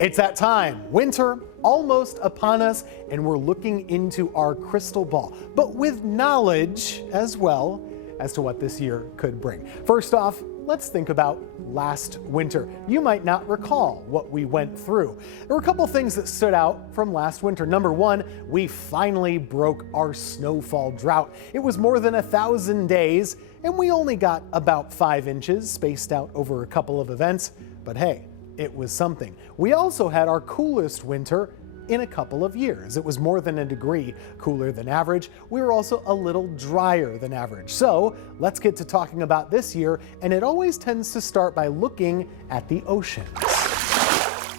It's that time, winter almost upon us, and we're looking into our crystal ball, but with knowledge as well as to what this year could bring. First off, let's think about last winter. You might not recall what we went through. There were a couple things that stood out from last winter. Number one, we finally broke our snowfall drought. It was more than 1,000 days, and we only got about 5 inches spaced out over a couple of events, but hey, it was something. We also had our coolest winter in a couple of years. It was more than a degree cooler than average. We were also a little drier than average. So let's get to talking about this year, and it always tends to start by looking at the oceans.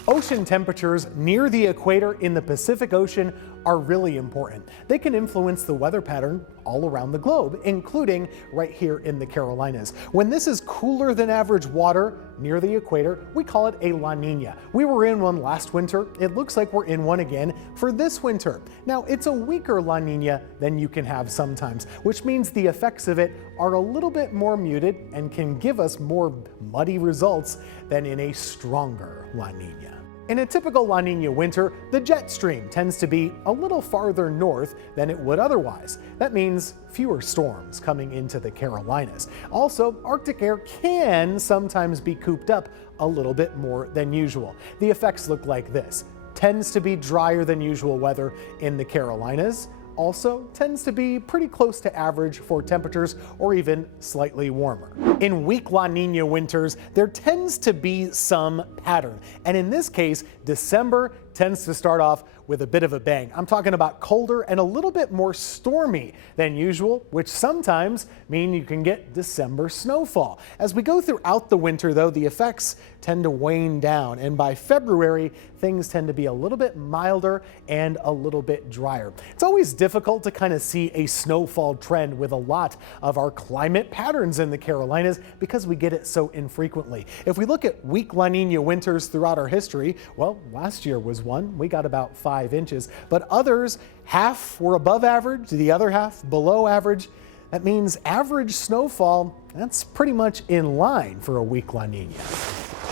Ocean temperatures near the equator in the Pacific Ocean are really important. They can influence the weather pattern all around the globe, including right here in the Carolinas. When this is cooler than average water near the equator, we call it a La Nina. We were in one last winter. It looks like we're in one again for this winter. Now, it's a weaker La Nina than you can have sometimes, which means the effects of it are a little bit more muted and can give us more muddy results than in a stronger La Nina. In a typical La Nina winter, the jet stream tends to be a little farther north than it would otherwise. That means fewer storms coming into the Carolinas. Also, Arctic air can sometimes be cooped up a little bit more than usual. The effects look like this. Tends to be drier than usual weather in the Carolinas. Also tends to be pretty close to average for temperatures or even slightly warmer. In weak La Nina winters, there tends to be some pattern. And in this case, December tends to start off with a bit of a bang. I'm talking about colder and a little bit more stormy than usual, which sometimes mean you can get December snowfall. As we go throughout the winter, though, the effects tend to wane down, and by February, things tend to be a little bit milder and a little bit drier. It's always difficult to kind of see a snowfall trend with a lot of our climate patterns in the Carolinas because we get it so infrequently. If we look at weak La Nina winters throughout our history, well, last year was one. We got about 5 inches, but others, half were above average, the other half below average. That means average snowfall, that's pretty much in line for a weak La Nina.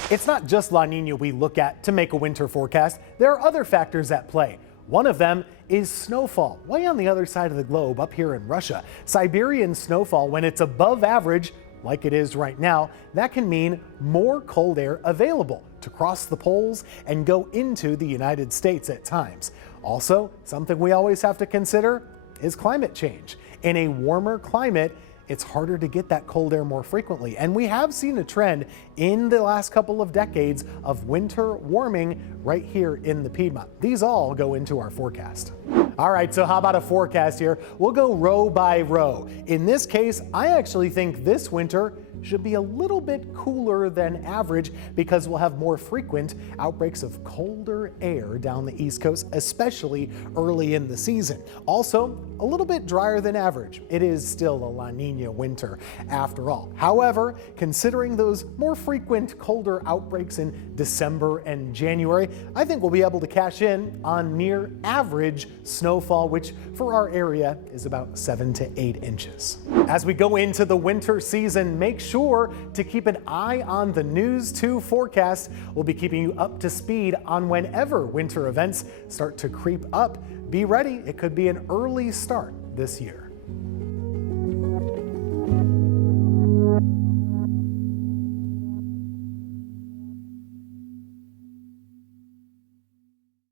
It's not just La Nina we look at to make a winter forecast. There are other factors at play. One of them is snowfall, way on the other side of the globe up here in Russia. Siberian snowfall, when it's above average, like it is right now, that can mean more cold air available to cross the poles and go into the United States at times. Also, something we always have to consider is climate change. In a warmer climate, it's harder to get that cold air more frequently. And we have seen a trend in the last couple of decades of winter warming right here in the Piedmont. These all go into our forecast. All right, so how about a forecast here? We'll go row by row. In this case, I actually think this winter should be a little bit cooler than average because we'll have more frequent outbreaks of colder air down the East Coast, especially early in the season. Also, a little bit drier than average. It is still a La Nina winter after all. However, considering those more frequent colder outbreaks in December and January, I think we'll be able to cash in on near average snowfall, which for our area is about 7 to 8 inches. As we go into the winter season, make sure to keep an eye on the News 2 forecast. We'll be keeping you up to speed on whenever winter events start to creep up. Be ready, it could be an early start this year.